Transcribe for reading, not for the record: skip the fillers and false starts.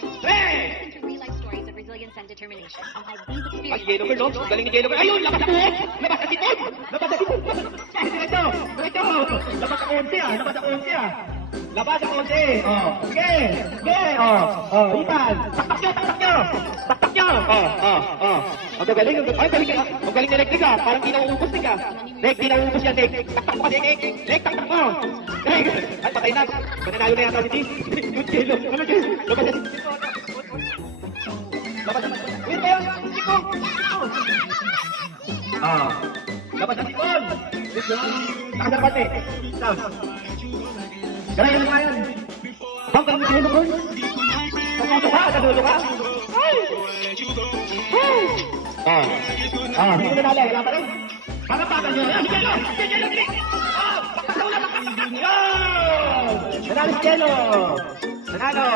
Hey! into real-life stories of resilience and determination. And by these Ay, experiences, Yellow Bird, no? Galing ni Yellow Bird. Ayun, labas ako! Labas sa sipon! Labas sa sipon! Diretso! Diretso! Labas sa konti ah! Labas sa konti ah! Labas sa konti! Oh, sige! Sige! Oh, ipan! Taktak nyo! Taktak nyo! Taktak nyo! Ang gagaling! Ay, galing ka! Ang galing ni Nick ah! Parang di nauubos Nick ah! Nick, di nauubos yan Nick! Taktak mo kasi Nick! Nick, taktak mo! Nick! Ay, patay na! Mananalo na yata si Nick! Good Yellow! Ano yun? Labas sa sipon! Labas sa sipon! Wait kayo! Sipon! Dapat sa sipon! Nakasapat eh! Galing na naman yan! Bang, galing na yun, Lord! Nagluto ka! Nagluto ka! Hindi ko nanala, wala pa rin! Panapakan nyo! Sige, Yelo! Sige, Yelo! Sige! Nanalo si Yelo! Nanalo!